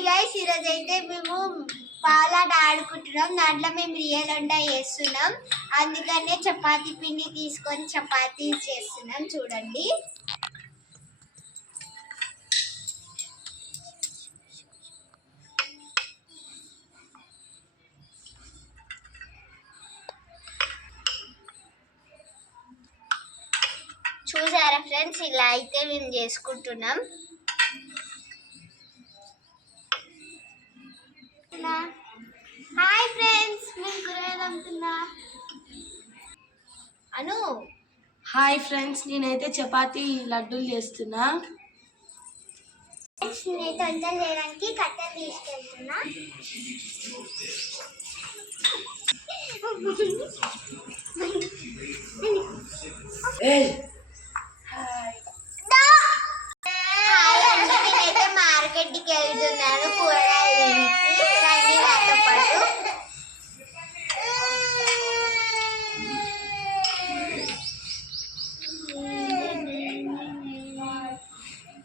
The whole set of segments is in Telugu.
హాయ్ గైస్, ఈరోజు అయితే మేము పాలాట ఆడుకుంటున్నాం. దాంట్లో మేము రియల్ వంట చేస్తున్నాం. అందుకనే చపాతీ పిండి తీసుకొని చపాతీ చేస్తున్నాం. చూడండి. చూసారా ఫ్రెండ్స్, ఇలా అయితే మేము చేసుకుంటున్నాం. హాయ్ ఫ్రెండ్స్, మేము కూరగాయలు అమ్ముతున్నా. అను హాయ్ ఫ్రెండ్స్, నేనైతే చపాతీ లడ్డూలు చేస్తున్నా. నేనైతే వంటలు చేయడానికి కట్టెలు తీసుకెళ్తున్నా. నేనైతే మార్కెట్కి వెళ్తున్నాను కూరగాయలు రండి నాతో పాటు.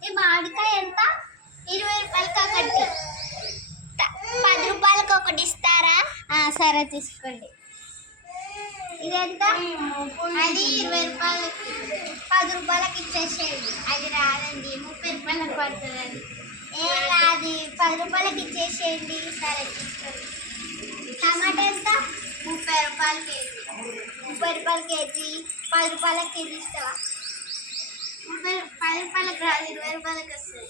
ఈ మామిడికాయ ఎంత? 20 రూపాయలకి ఒకటి, 10 రూపాయలకి ఒకటి ఇస్తారా? సరే తీసుకోండి. ఇదెంత? అది 20 రూపాయలకి, 10 రూపాయలకి ఇచ్చేసేయండి. అది రాదండి, 30 రూపాయలకు పడుతుందండి. ఏం కాదు, 10 రూపాయలకి ఇచ్చేసేయండి. సరే తీసుకోండి. టమాటా ఎంత? 30 రూపాయల కేజీ. 30 రూపాయల కేజీ. 10 రూపాయల కేజీ ఇస్తావా? 10 రూపాయలకు రాదు, 20 రూపాయలకి వస్తుంది.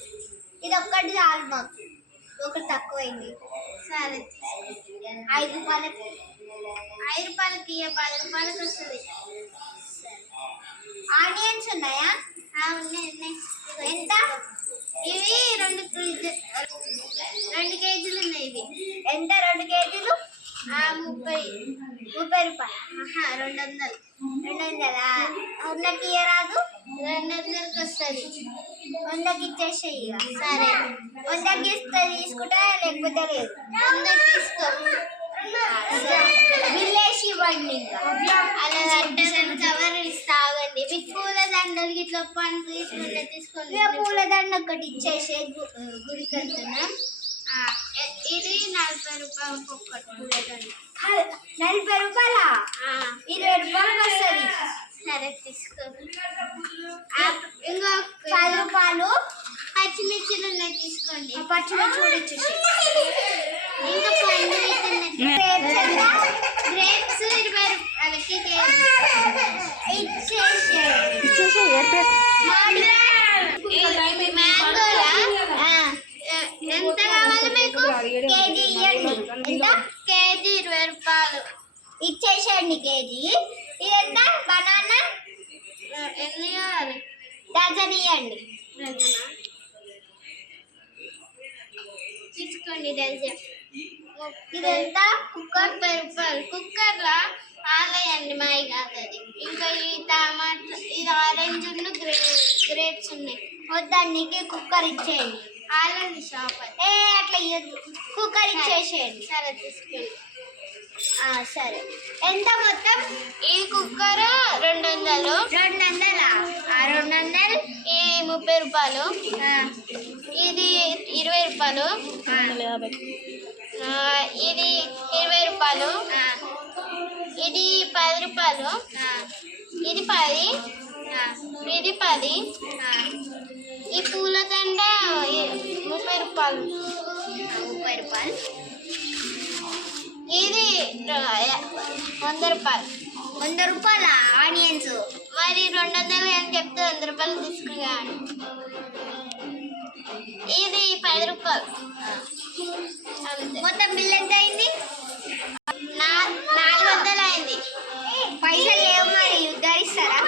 ఇది ఒక్కటి చాలు మాకు, ఒకటి తక్కువైంది. సరే 5 రూపాయలకి, 5 రూపాయలకి 10 రూపాయలకి వస్తుంది. ఆనియన్స్ ఉన్నాయా? ఉన్నాయి. ఎంత? ఇవి 2 కేజీలు ఉన్నాయి. ఇవి ఎంత? 2 కేజీలు 30 రూపాయలు. 200. 100కి రాదు, 200కి వస్తుంది. 100కి ఇచ్చేసేయి. సరే 100కి ఇస్తే తీసుకుంటా, లేకపోతే లేదు. 100కి తీసుకో. బిల్లేసి ఇవ్వండి. అలా కవర్ ఇస్తాగండి. మీకు పూల దండలు ఇట్లా పని తీసుకుంటే తీసుకోండి. పూల దండ ఒకటి ఇచ్చేసే, గుడికి వెళ్తున్నాం. ఇది 40 రూపాయలకి ఒక్కటి పూల దండ. 40 రూపాయలా? 20 రూపాయలకి వస్తుంది. సరే తీసుకో. ఇంకో 10 రూపాయలు పచ్చిమిర్చిలు ఉన్నాయి, తీసుకోండి. పచ్చిమిర్చి కూడా ఇచ్చేసి. ఇంకా గ్రేప్స్ 20 రూపాయలకి మ్యాంగోలా ఎంత కావాలి మీకు? కేజీ ఇవ్వండి. ఎంత? కేజీ 20 రూపాయలు ఇచ్చేసేయండి. కేజీ. ఇదెంత? బనానా ఎన్ని కావాలి? డజన్ ఇవ్వండి. తీసుకోండి డజన్. ఇదంతా కుక్కర్ 10 రూపాయలు. కుక్కర్లో ఆలేయండి, మాయి కాదు అది. ఇంకా ఈ టమాటా, ఇది ఆరెంజ్ గ్రేప్స్ ఉన్నాయి. వద్దండి, కుక్కర్ ఇచ్చేయండి. ఆలండి షాప్ అట్లా ఇవ్వద్దు, కుక్కర్ ఇచ్చేసేయండి. సరే తీసుకోండి. సరే ఎంత మొత్తం? ఈ కుక్కర్ 200. 200. 200. ఇది 30 రూపాయలు. ఇది 20 రూపాయలు. ఇది 20 రూపాయలు. ఇది 10 రూపాయలు. ఇది 10. ఇది 10. ఈ పూలదండ 30 రూపాయలు. 30 రూపాయలు. ఇది 100 రూపాయలు. 100 రూపాయల ఆనియన్స్. మరి 200 అని చెప్తే 100 రూపాయలు తీసుకురా. ఇది 10 రూపాయలు. మొత్తం బిల్ ఎంత అయింది? 400 అయింది. పైసలు లేవు, మరి ఉద్ధరిస్తారా?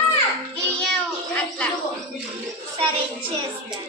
ఇవ్వవు అట్లా. సరే ఇచ్చేస్తాను.